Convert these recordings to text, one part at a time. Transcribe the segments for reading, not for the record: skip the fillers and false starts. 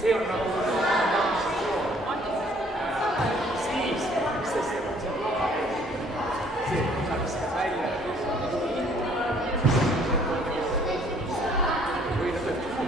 see on nagu siis, mis see loga see saab sealt välja või lõpetab.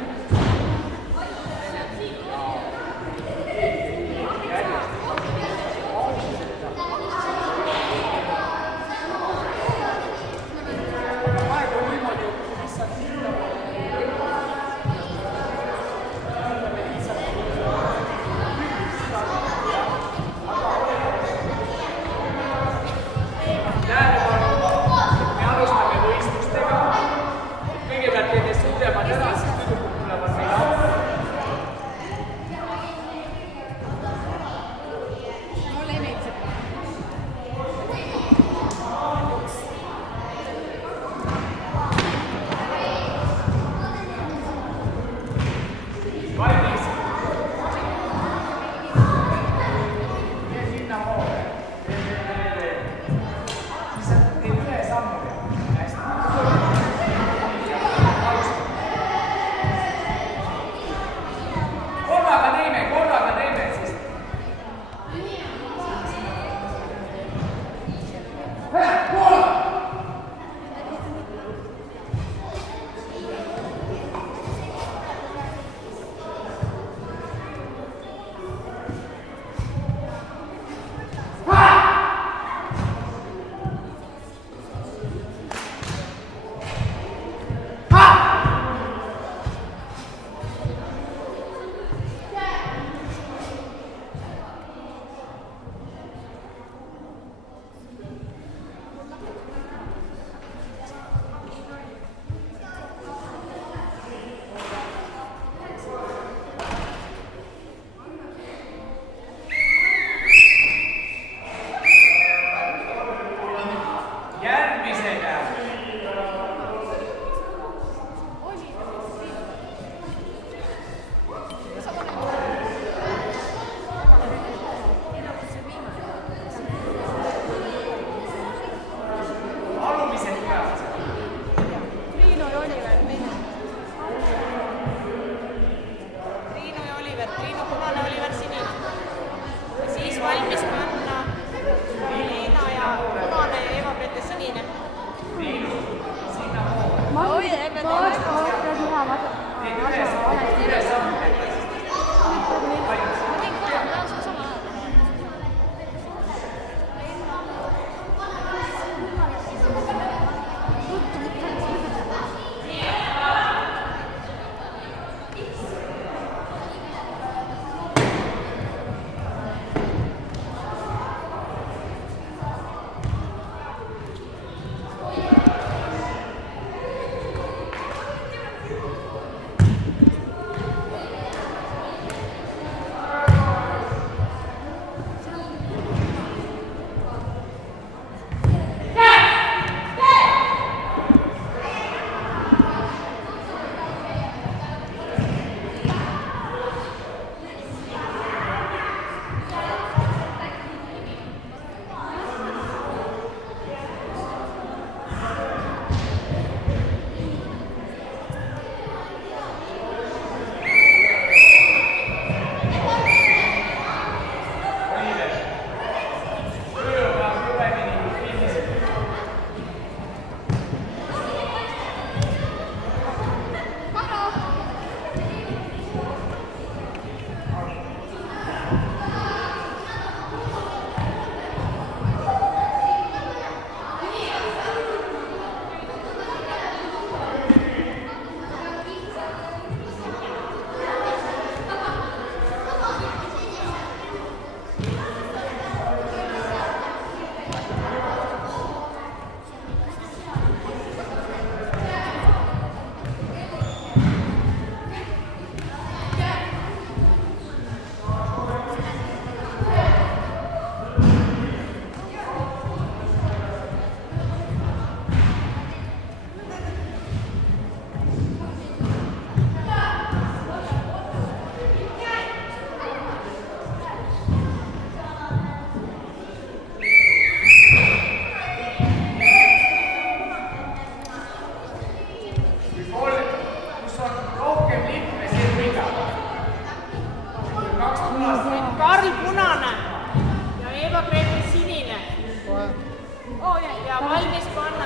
ja valmis panna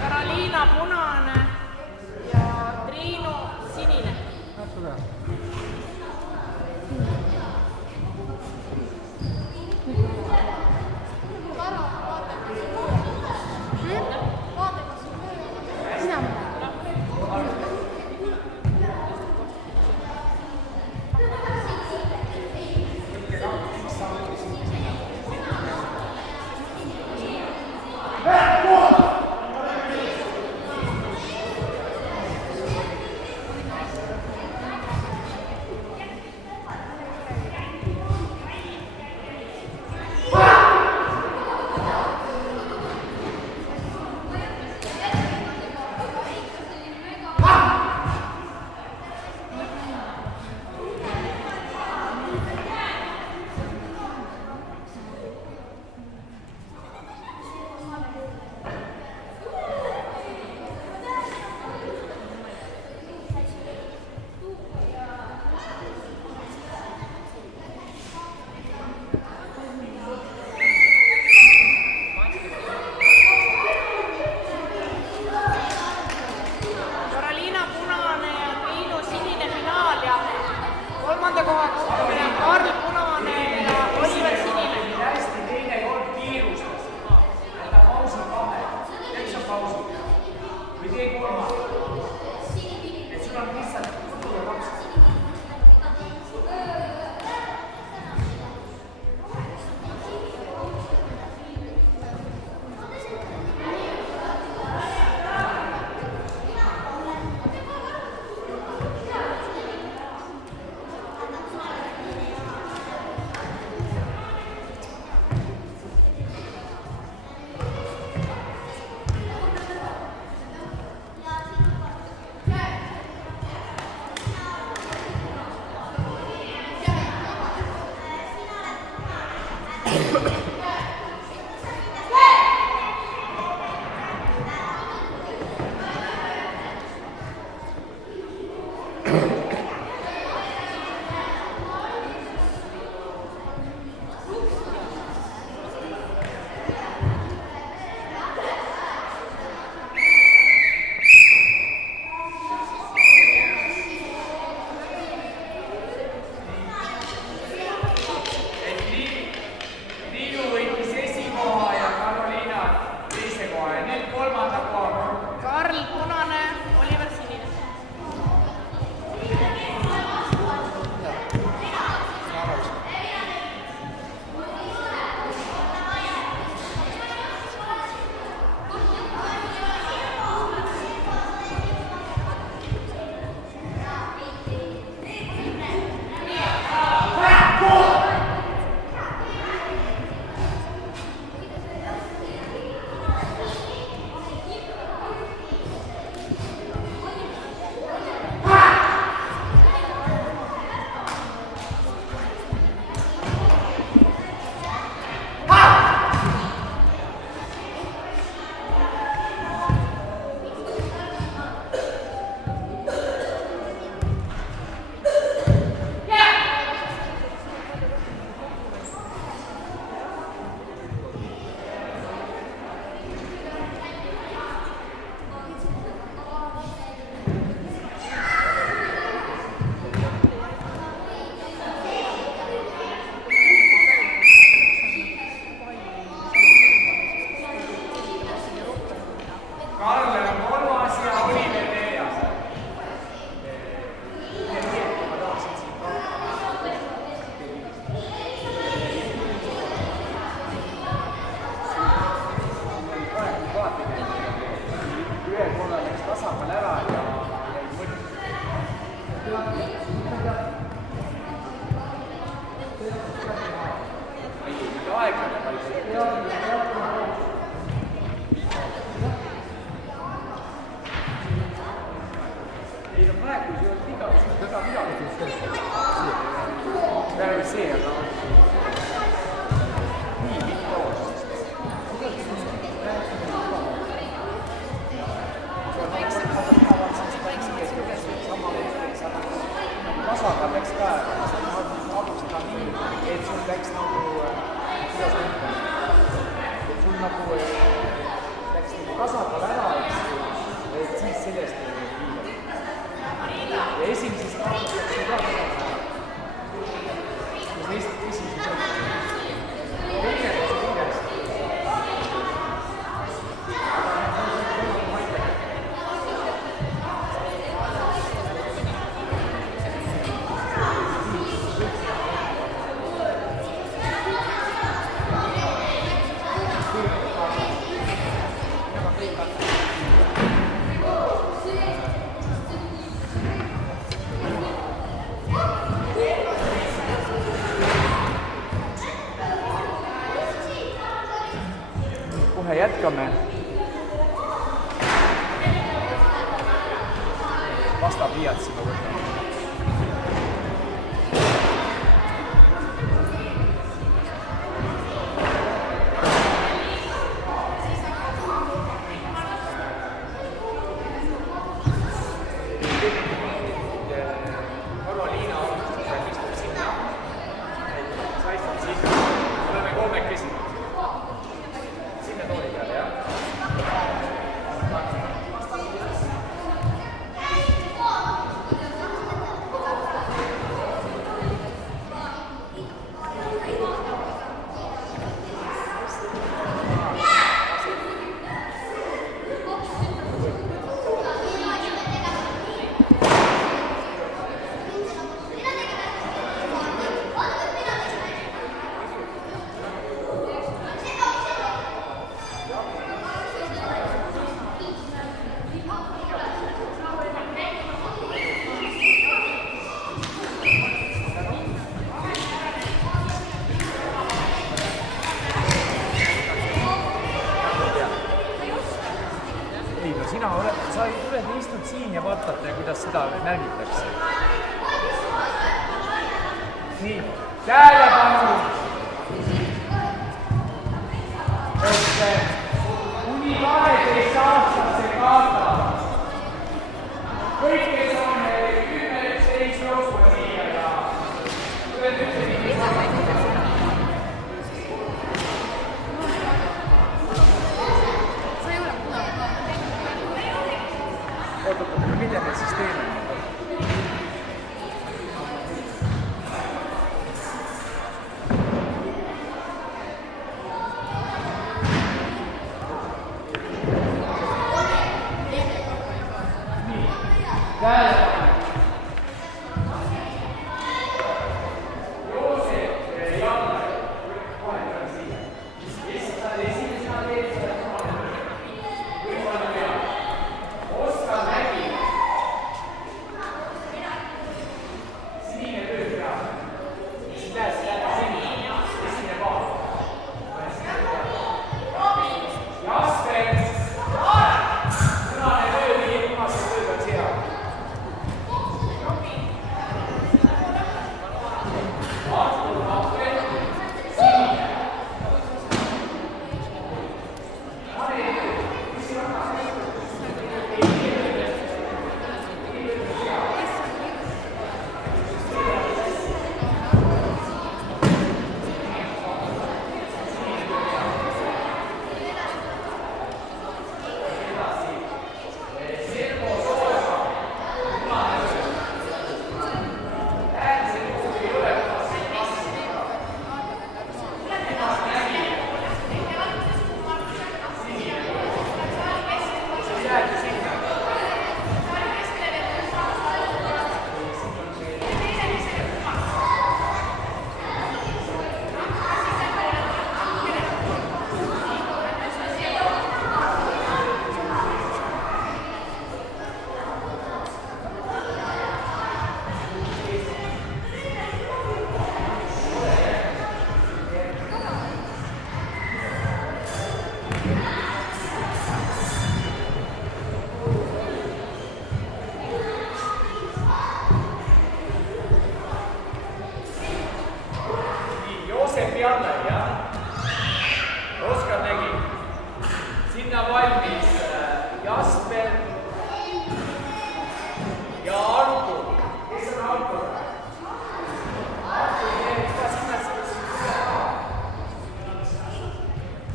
Karoliina punane ja Triinu sinine. tasakaal ära, et siis sellest ei liiga. Ja esimeses kaotatakse ka tasakaal. Mis esimeses on? Teine on see kindlasti. Kohe jätkame. Vastapiiatsi ma võtan. Karoliina istub sinna. Sa istud sinna. Oleme kolmekesi. Sinna tooli peale, jah? Sa tuled ja istud siin ja vaatate, kuidas seda märgitakse. Nii, tähelepanu! Et kuni 12-aastase kaotab. Kõik, kes on 10-11 jooksuga siia ja tuled üldse nii. Mida me siis teeme? Nii, tähelepanu!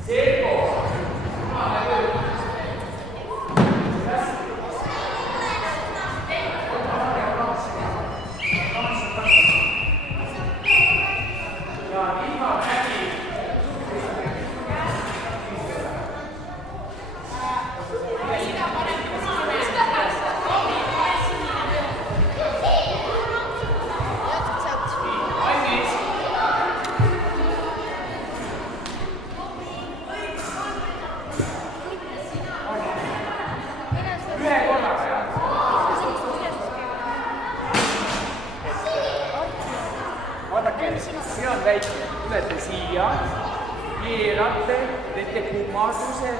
Serko. keerate, teete kummarduse,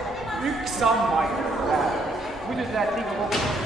üks samm ainult läheb. Muidu te lähete liiga kokku.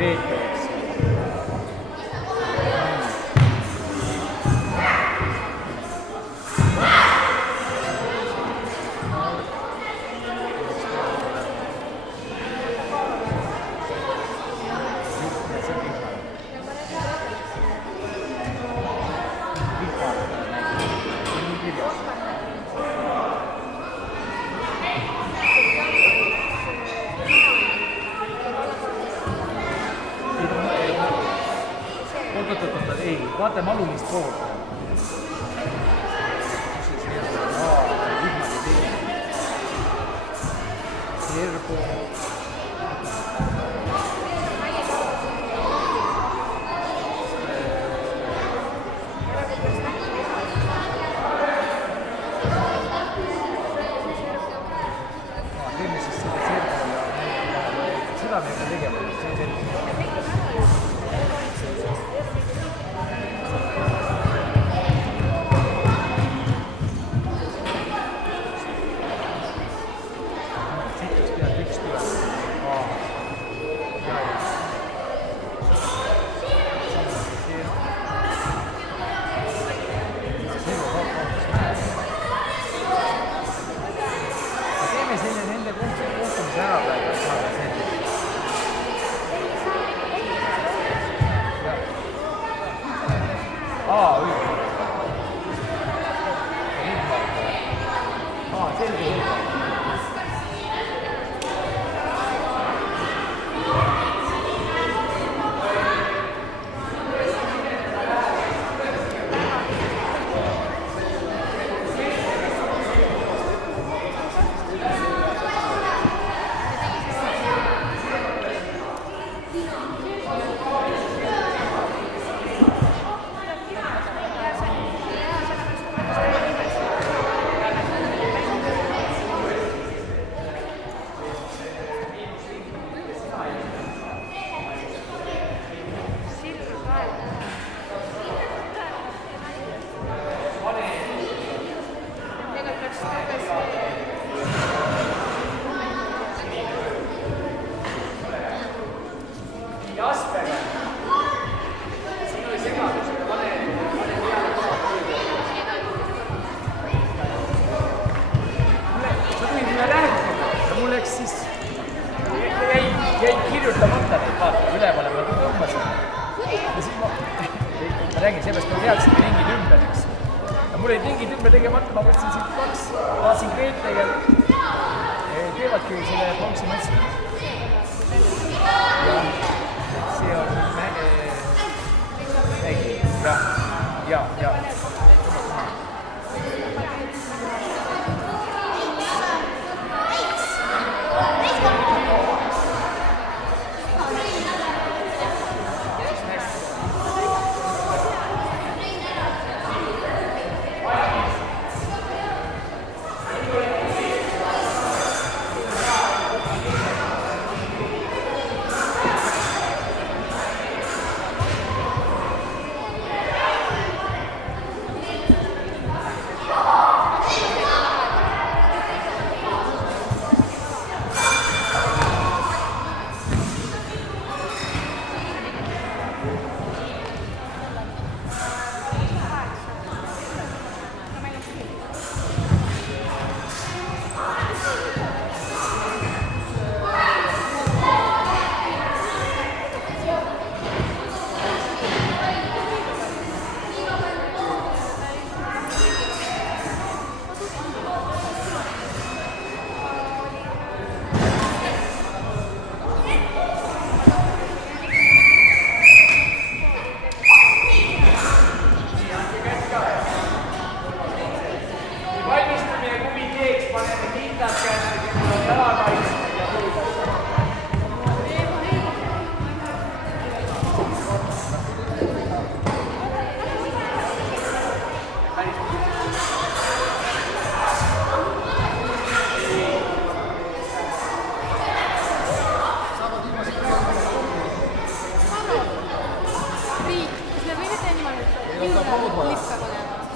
Grete, eks. Ei, vaata malumist poolt. Serbo. Teeme siis seda serbo ja seda me peame tegema. See on selline. Jäi kirjutamata neid, vaata, ülevale ma tõmbasin. Ja siis ma räägin, seepärast ma teadsin ringid ümber, eks. Ja mul olid ringid ümber tegemata, ma võtsin siit kaks, vaatasin Greetega, teevadki selle pronksi mõtsi. Ja see on mägi. Ja.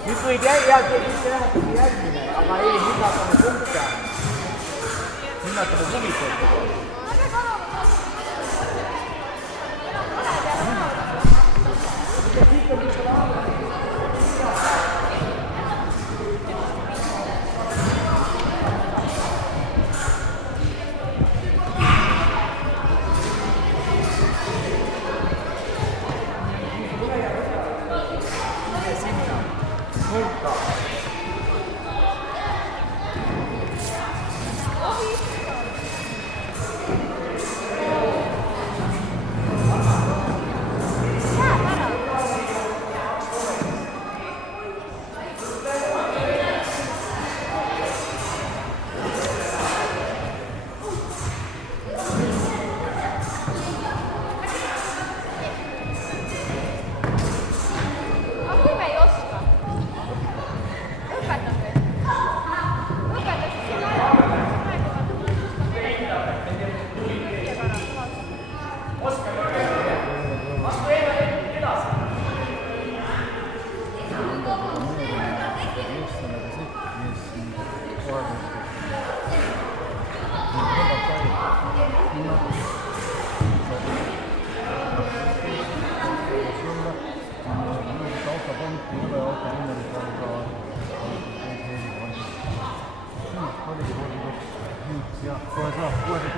Nüüd võib järgmine, aga ei, nüüd hakkame punkte. Nüüd hakkame huvitatud.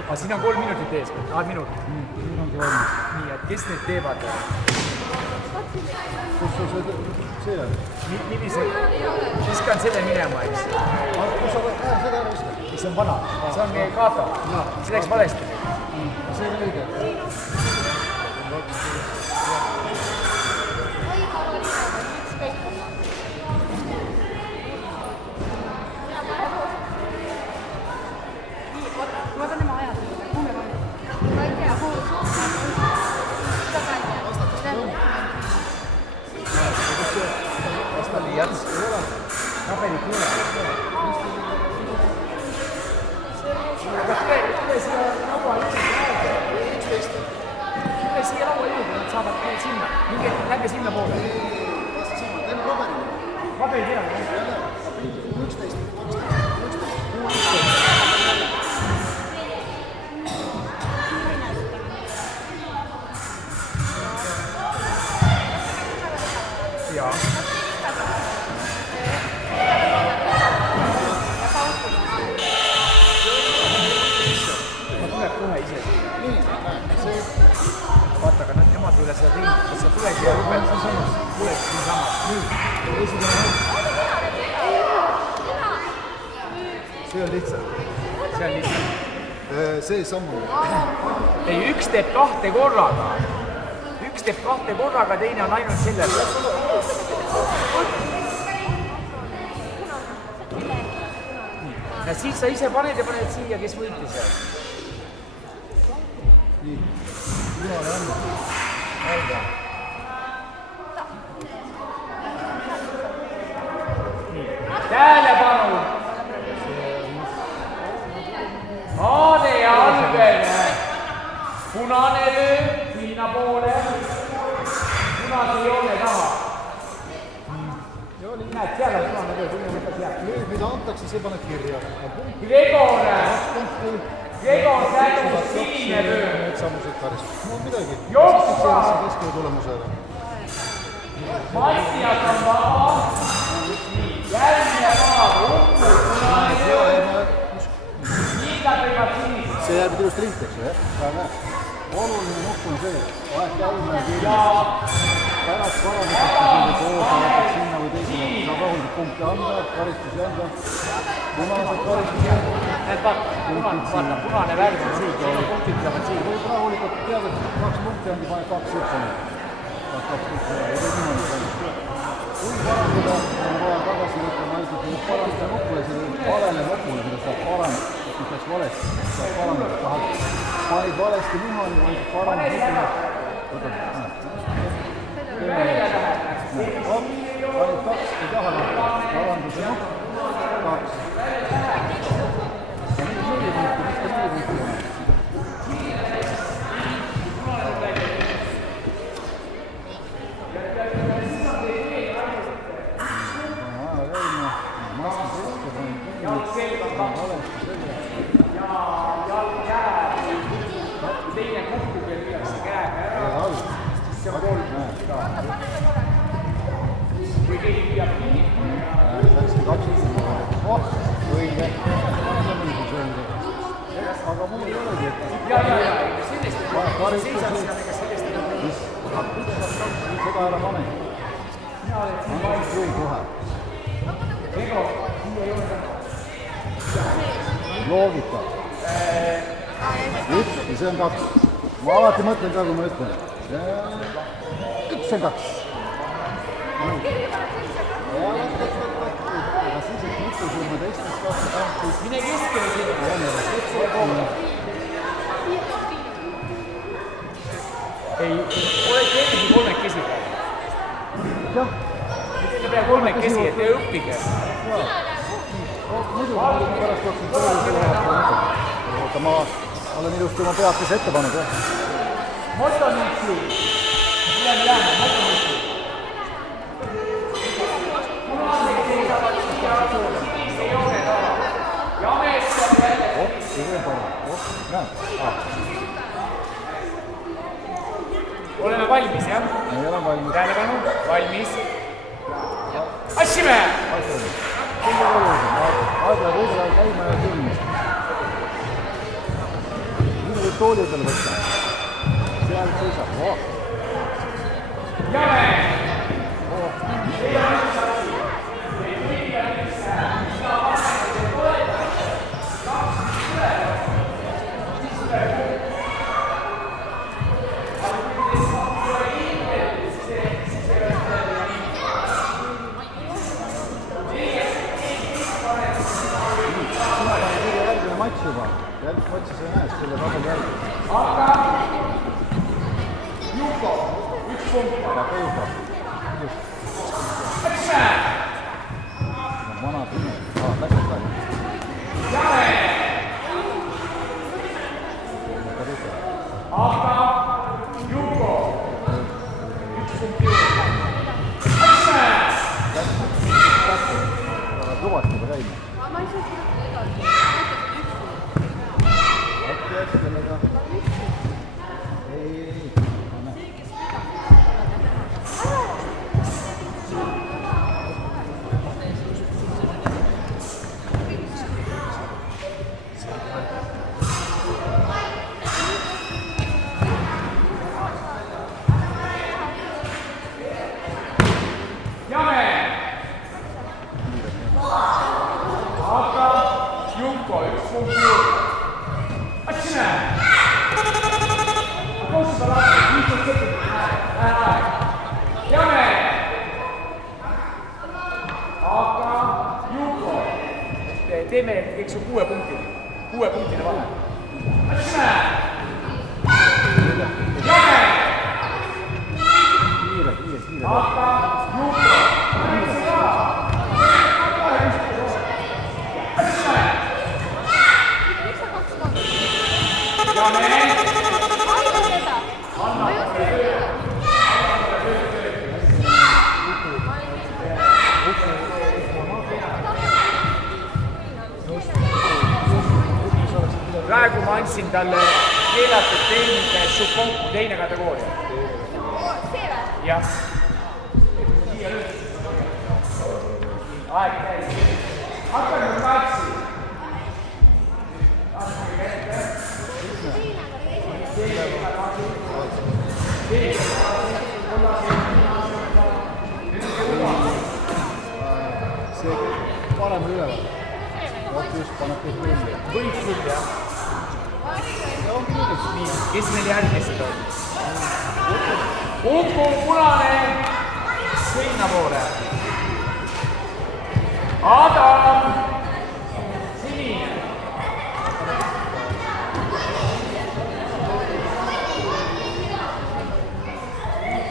aga siin on 3 minutit ees, minut. Nii, et kes need teevad? Kus sul see on? Millised? Viskan selle minema, eks. Kus sa võid seda ära viskada? See on vana, see on meie Kato. See läks valesti. See on õige. Kapeli kuule. Aga tule siia laua juurde. Tule siia laua juurde, nad saavad sinna. Minge, lähme sinna poole. Teeme paberi. Paberi teha. 11. Jaa. Vaata, aga nemad üle seda ringi, kas sa tuled ja tuled siinsamas. See on lihtsalt. See on lihtsalt. See sammu. Ei, üks teeb 2 korraga. Üks teeb 2 korraga, teine on ainult sellele. Ja siis sa ise paned ja paned siia, kes võitis seal. Nii. Punane on. Alga. Tähelepanu! Aade ja algene. Punane löö sinna poole. Punase joone taha. Näed, seal on punane löö, tunne võtta seal. Lööd, mida antakse, see paned kirja. Gregor Sänu, sinine löö. Need sammused karistus. No midagi. Joppa! Keskele tulemusele. Mattias on vaba. Järgmine maha, Ukku, punane löö. Mida teevad siis? See jääb ilusti riik, eks ju, jah? Oluline nukk on see. Aeg käima kirja. Pärast parandatakse koos, sinna või teisele. Saab rahulikult punkte anda, karistusi anda. Punased karistusi anda. Näed, vaata, punane värv on siin, siin on punktid tulevad siin. Võib rahulikult teada, et 2 punkti andi, paned 2 üldse. 2 punkti ära, ei tee niimoodi karistusi. Kui parandada, on vaja tagasi võtta naised, kui parandada nukule, selle valele nukule, mida saab parandada, et mis läks valesti, saab parandada. Panid valesti niimoodi, võid parandada nukule. Võtad, panid 2, ei taha nukule, paranduse nukk, 2. Ja nüüd 4 punkti, mis ka 4 punkti on? Teine kuhku veel lüüakse käega ära. See on kolm. Kui keegi püüab kinni. Läksid 2. Oh, õige. Aga mul ei olegi, et... Ja, sellest ei ole. Seisad seal, ega sellest ei ole. Seda ära pane. Anna või kohe. Ego, siia ei ole. Loogika. 1 ja see on 2. Ma alati mõtlen ka, kui ma ütlen. 1 on 2. Aga siis, et mitu surma teistest 2. Mine keskele sinna. Ei, oled keegi kolmekesi praegu. Jah. Te pea kolmekesi, et te õppige. Muidu pärast jooksin oota, ma olen ilusti oma peates ette pannud, jah. Motonitsi. Tuleme läheme, motonitsi. Punased seisavad siia sinise joone taha. Ja mees saab jälle. Ei veel palju. Näed. Oleme valmis, jah? Ei ole valmis. Tähelepanu, valmis. Assime! See on olulisem, aeg läheb õigel ajal käima ja külma. Nii võib tooli peale võtta. Seal seisab. Jame! Järgmist matši sa ei näe, selle tabeli järgi. Aga Juko, 1 punkt. Aga Juko. Assime! Vana tühi. Läksid ka. Jame! Aga Juko, 1 punkt juurde. Assime! Aga kõvasti juba käima. Ma ei saa seda Äkki sellega? Ei. Jame! Aga Juko, 1 punkt juurde. Assime! Koos seda lahti, 15 sekundit. Aeg. Jame! Aga Juko. Teeme, eks ju 6 punktini. 6 punktini vahe. Assime! Jame! Kiire. Aga Juko. Assime! Jame! Praegu ma andsin talle keelatud teenide Šukonku teine kategooria. Jah. Aeg käis. Hakkame katsi. See paremal üleval. Vaat just paneb kõik külli. Võid küll, jah. See ongi niisugust. Nii, kes meil järgmised on? Uku punane sinnapoole. Adam sinine.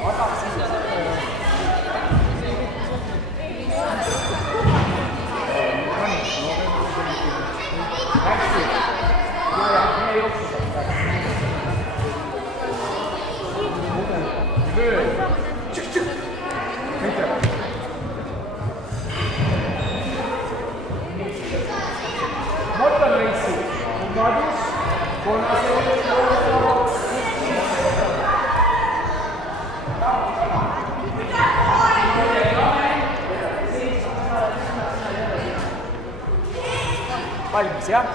Adam sinine. Hästi. Ja, mine jooksuda. Löö. Tšik-tšik. Mitte. Moton reisi. Kadus. Valmis, jah?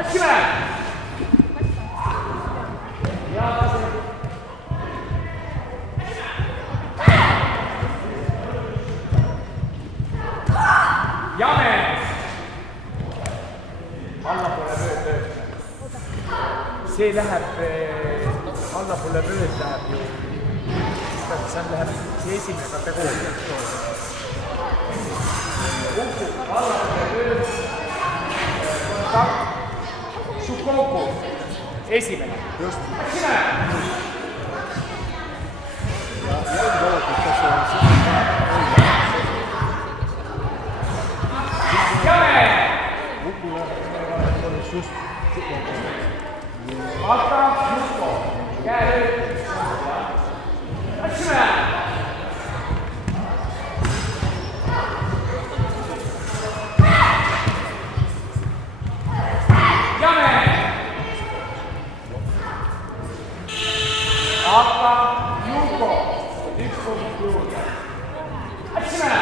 Assime! Jame! Allapoole rööd. See läheb, allapoole rööd läheb ju, see läheb see esimene kategooria. Uku, allapoole rööd, kontakt, Šukonku, esimene. Just. Assime! Jälgi vaadatud, kas see Jame! Ukule oleks just Ata, Jusko, käe lööd. Assime! Jame! Ata, Juko, 1 punkt juurde. Assime!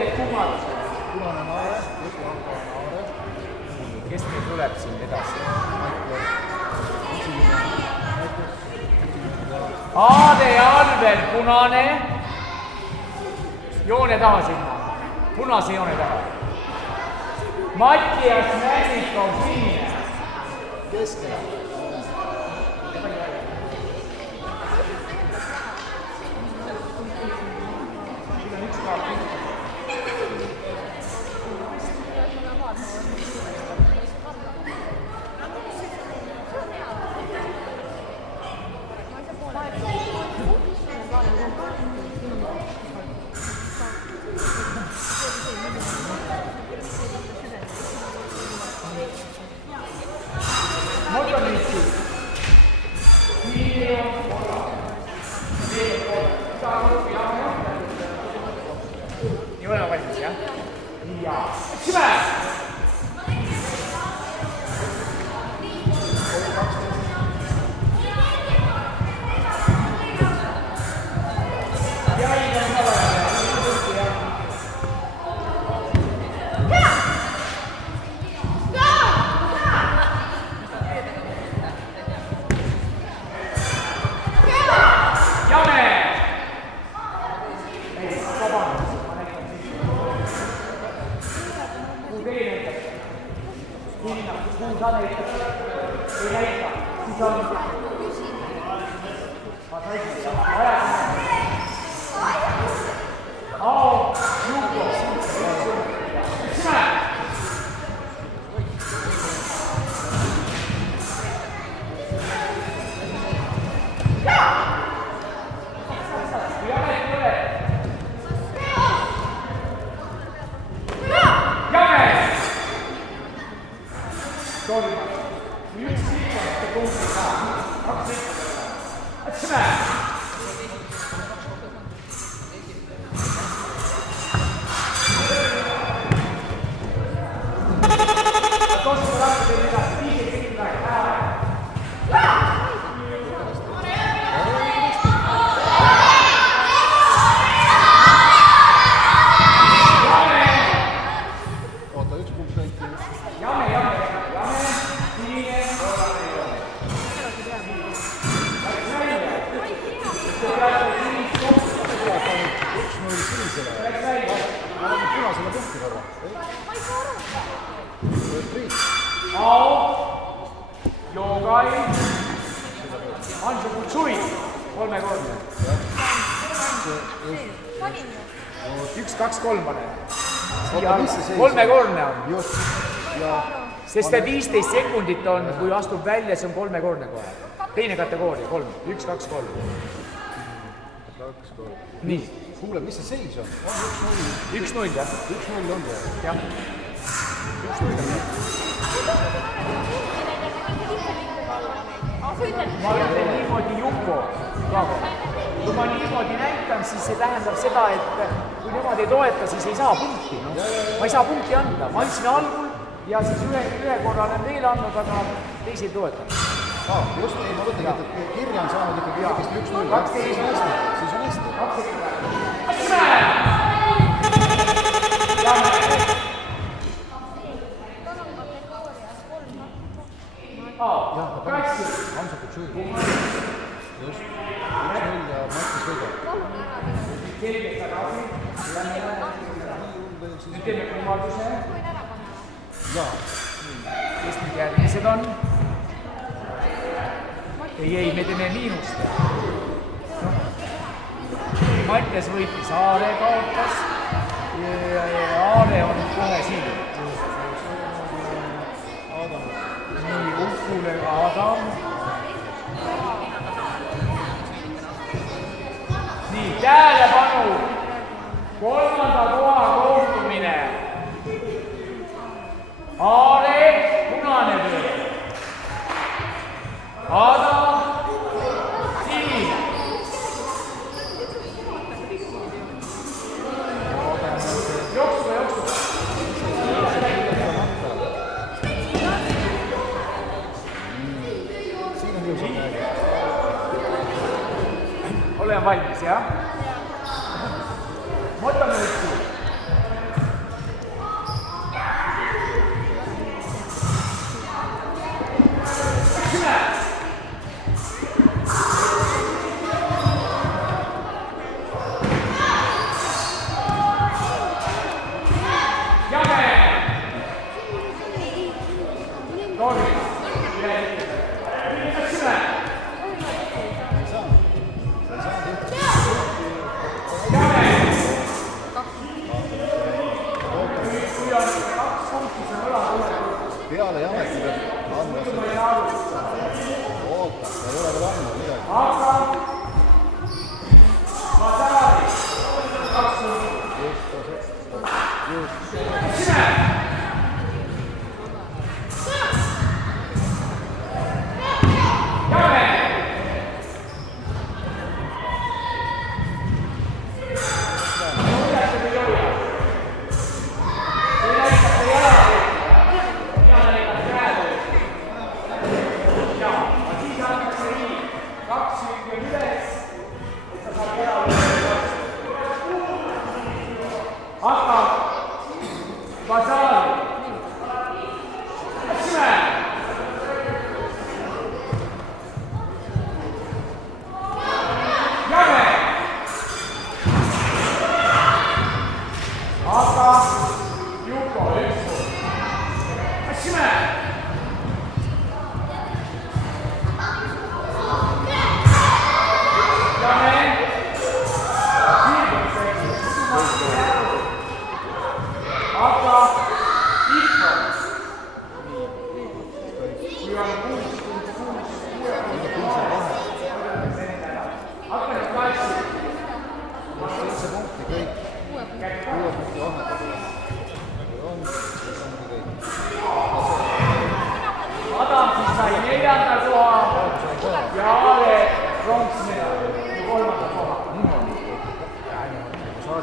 teed kummarduse. punane on Aare, Jaak on Aare. Kes meil tuleb siin edasi? Aade ja Alver punane. Joone taha sinna. Punase joone taha. Mattias Mäsnikov sinine. Keskele. Siin on üks kaart. Nii oleme valmis, jah? Ja läksime! Kolmekorne on. Just. Ja sest 15 sekundit on, kui astub välja, see on kolmekorne kohe. Teine kategooria, 3. 1, 2, 3. 2, 3. Nii. Kuule, mis see seis on? 1-0, jah? 1-0 on see? Jah. 1-0 on. Ma ütlen niimoodi Jupo. Kui ma niimoodi näitan, siis see tähendab seda, et kui nemad ei toeta, siis ei saa punkti. Ma ei saa punkti anda. Ma andsin algul ja siis ühe korra olen veel andnud, aga teisi ei toeta. Just nii, ma mõtlengi, et kirja on saanud ikkagi kõigest 1-0. Siis on hästi. Jah, ma panen Hansa Kutšuvi. Just. 1-0 ja Mattis võidab. Selgelt tagasi. Nüüd teeme kummarduse. Jaa. Kes nüüd järgmised on? Ei, me teeme miinust. Mattias võitis, Aare kaotas. Aare on kohe siin. Nii, Ukule Adam. Nii, tähelepanu! 3. koha kohtumine. Aare, punane töö. Adam, sinine. Jooksu. Siin on jõusad näegi. Olen valmis, jah? Ma võtan nüüd.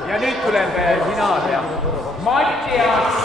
Ja nüüd tuleb finaal ja Mattias!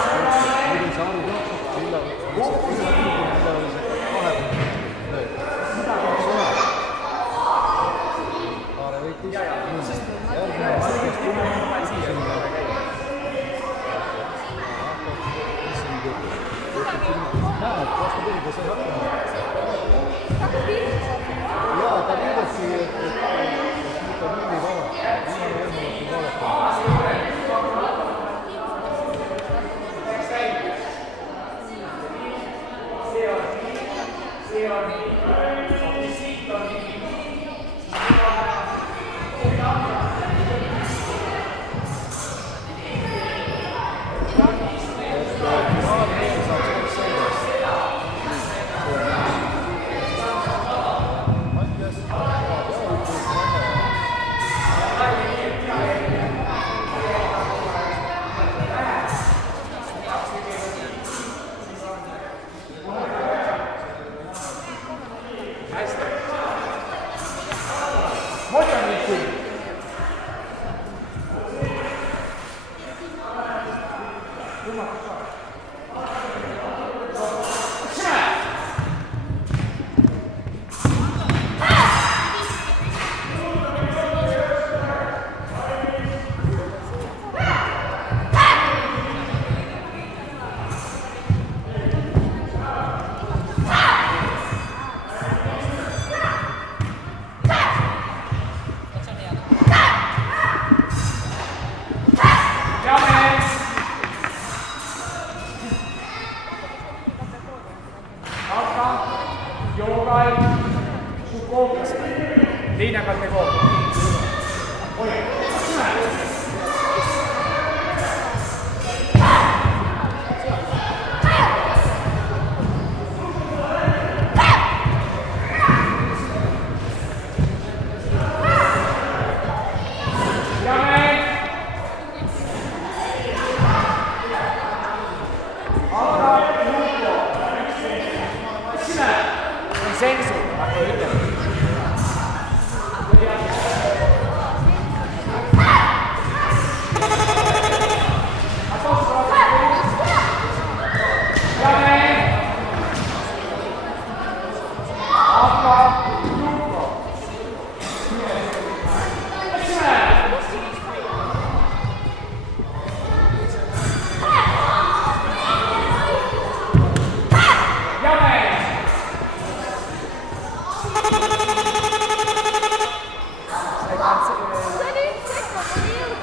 Teine kategooria. Sensu, ma ütleme.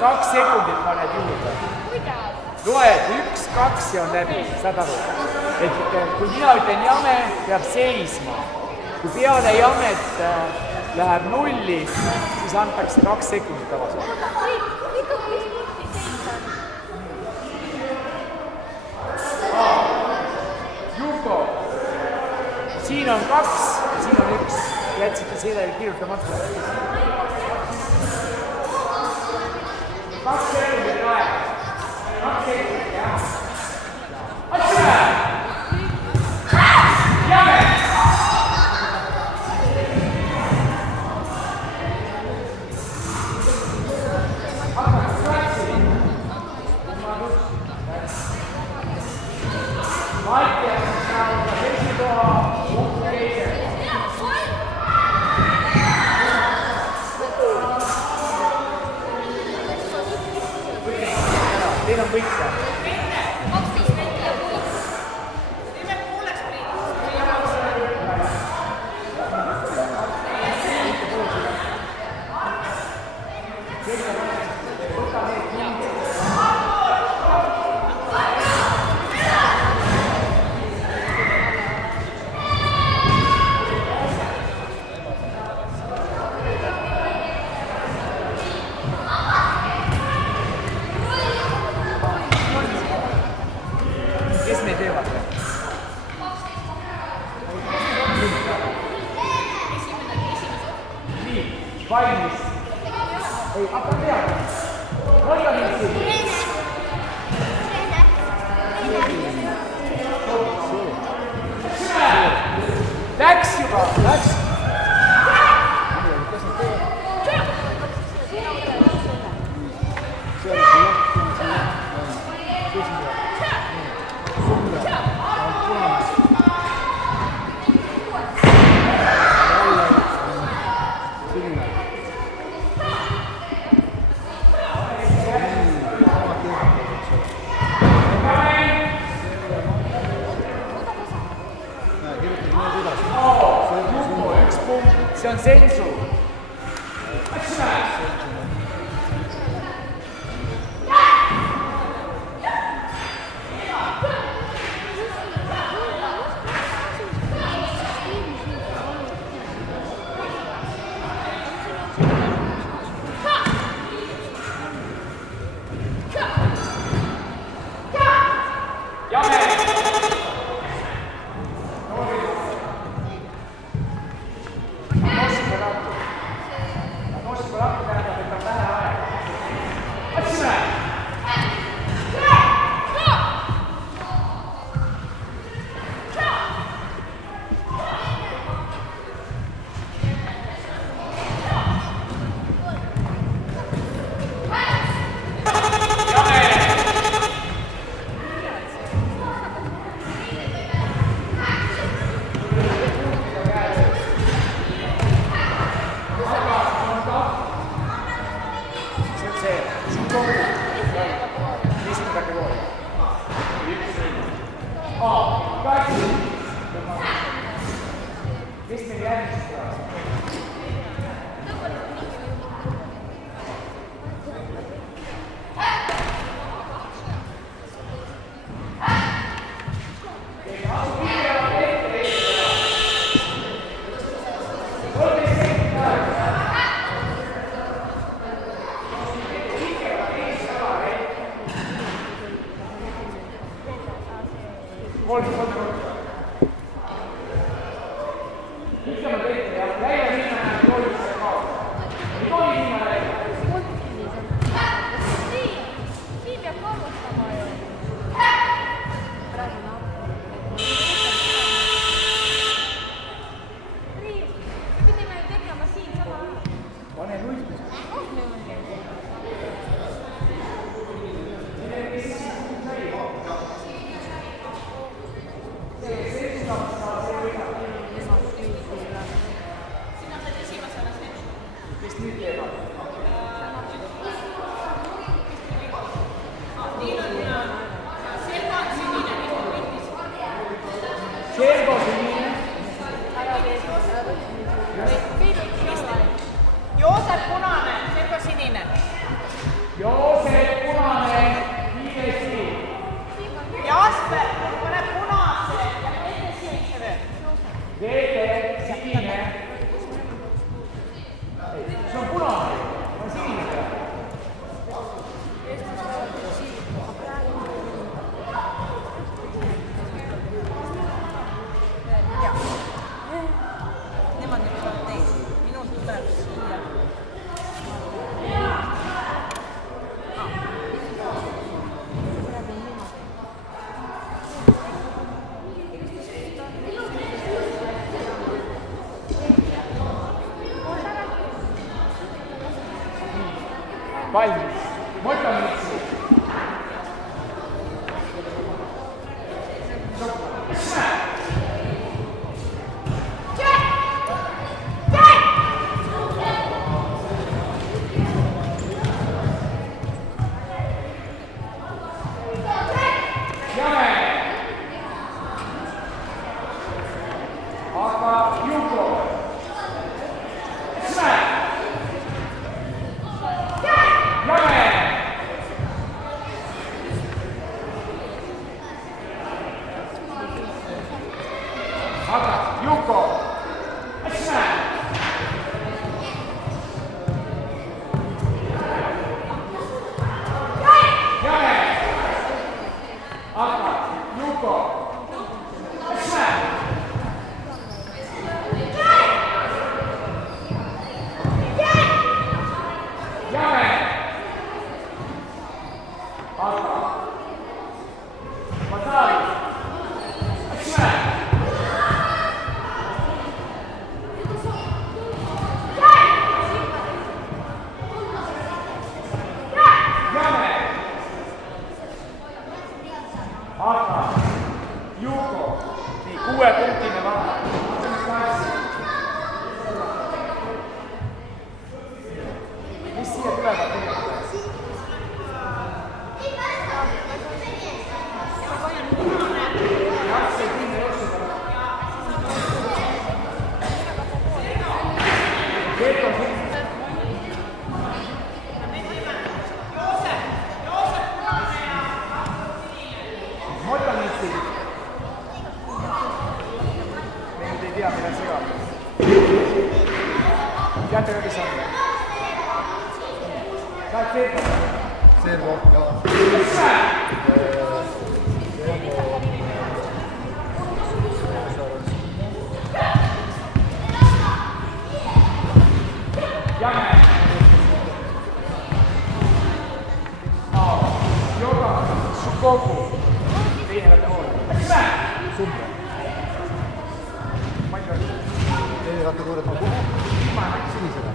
Kaks sekundit paned juurde. Loed 1, 2 ja on läbi, saad aru. Et kui mina ütlen jame, peab seisma. Kui peale jamet läheb 0, siis antakse 2 sekundit tagasi. Juko, siin on 2, siin on 1. Jätsite selle kirjutamata. 2 sekundit aega. 2 sekundit. teil on võitja. 12 meetrit ja 6. teeme pooleks priit. Kes neid teevad? Nii, valmis. Ei, hakka peale. Hoida mind siin. Läks juba, läks. See on sensu. Kes meil järgmisest peaks? Joosep punane, Sergo sinine. Joosep punane, kiiresti. Jasper, pane punase ja Peeter sinise. Peeter sinine. See on punane, on sinine. Nemad nüüd on teisi, minul tuleb siia. Valmis. Mõtleme nüüd. Juko. Nii, 6-punktine vahe. Mis siia tulevad tegelikult? Teate ka, kes on? Saad Servo? Servo, jaa. Jame. Joga, Sukoku. Teine kategooria. Sumbe. Teine kategooria on kuhu? Sinisele.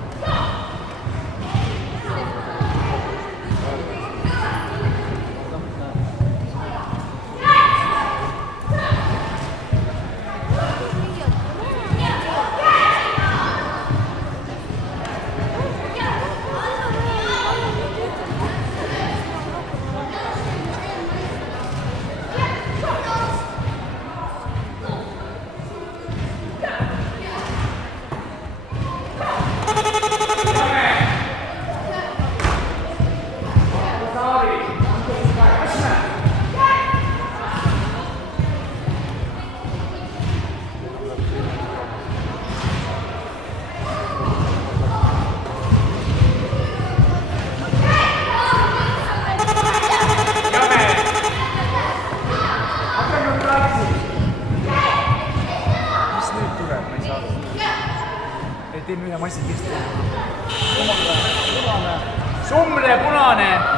Teeme ühe massi kiiresti. Sumre punane.